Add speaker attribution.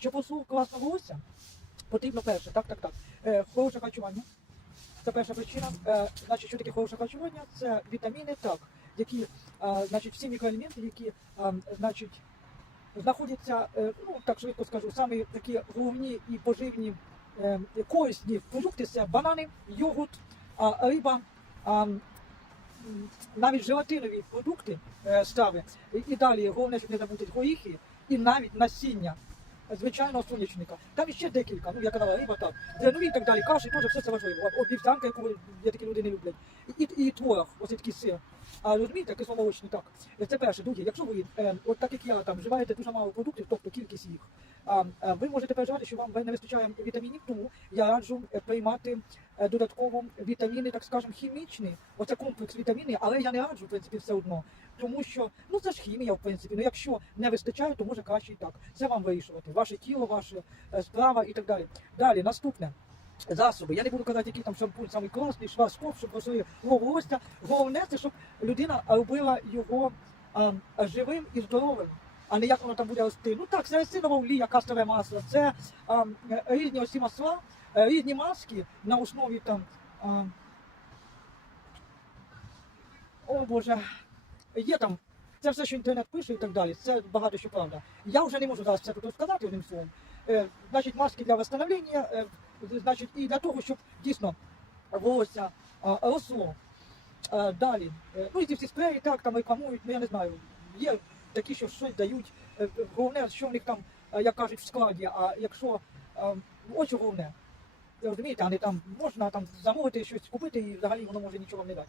Speaker 1: Щоб усу класно волосся, потрібно перше, так, так, так. Е, хороше харчування. Це перша причина. Е, значить, що таке хороше харчування? Це вітаміни, так, які, е, значить, всі мікроелементи, які, е, значить, знаходяться, е, ну так швидко скажу, самі такі головні і поживні е, корисні продукти це банани, йогурт, а, риба, м, навіть желатинові продукти, е, страви. І далі головне, щоб не забути горіхи і навіть насіння. Звичайного сонячника. Там іще декілька, ну я казала, риба так. Зернові і так далі, каші теж все це важливо. От вівсянка, яку я такі люди не люблять. І, і, і творог, ось такий сир. А розумієте, кисломолочний, так. Це перше. Друге, якщо ви, е, от так як я там вживаєте дуже мало продуктів, тобто кількість їх, ви можете переживати, що вам не вистачає вітамінів, тому я раджу е, приймати е, додатково вітаміни, так скажемо, хімічні. Оце комплекс вітамінів, але я не раджу, в принципі, все одно. Тому що ну це ж хімія, в принципі. Ну якщо не вистачає, то може краще і так. Це вам вирішувати. Ваше тіло, ваша е, справа і так далі. Далі, наступне. Засоби. Я не буду казати, який там шампунь самий класний, шварцкоп, щоб росли волосся. Головне, це щоб людина робила його а, живим і здоровим, а не як воно там буде рости. Ну так, це ресинова олія, кастове масло, це а, е, різні осі масла, е, різні маски на основі там. А, о Боже, є там. Це все, що інтернет пише і так далі. Це багато що правда. Я вже не можу зараз це сказати одним словом. Е, значить, маски для восстановлення, е, значить, і для того, щоб дійсно волосся а, росло. Е, далі. Е, ну і ці всі спреї так там рекламують, ну я не знаю. Є такі, що щось дають. Е, головне, що в них там, е, як кажуть, в складі, а якщо е, ось головне. Розумієте, а не там можна там замовити щось купити і взагалі воно може нічого не дати.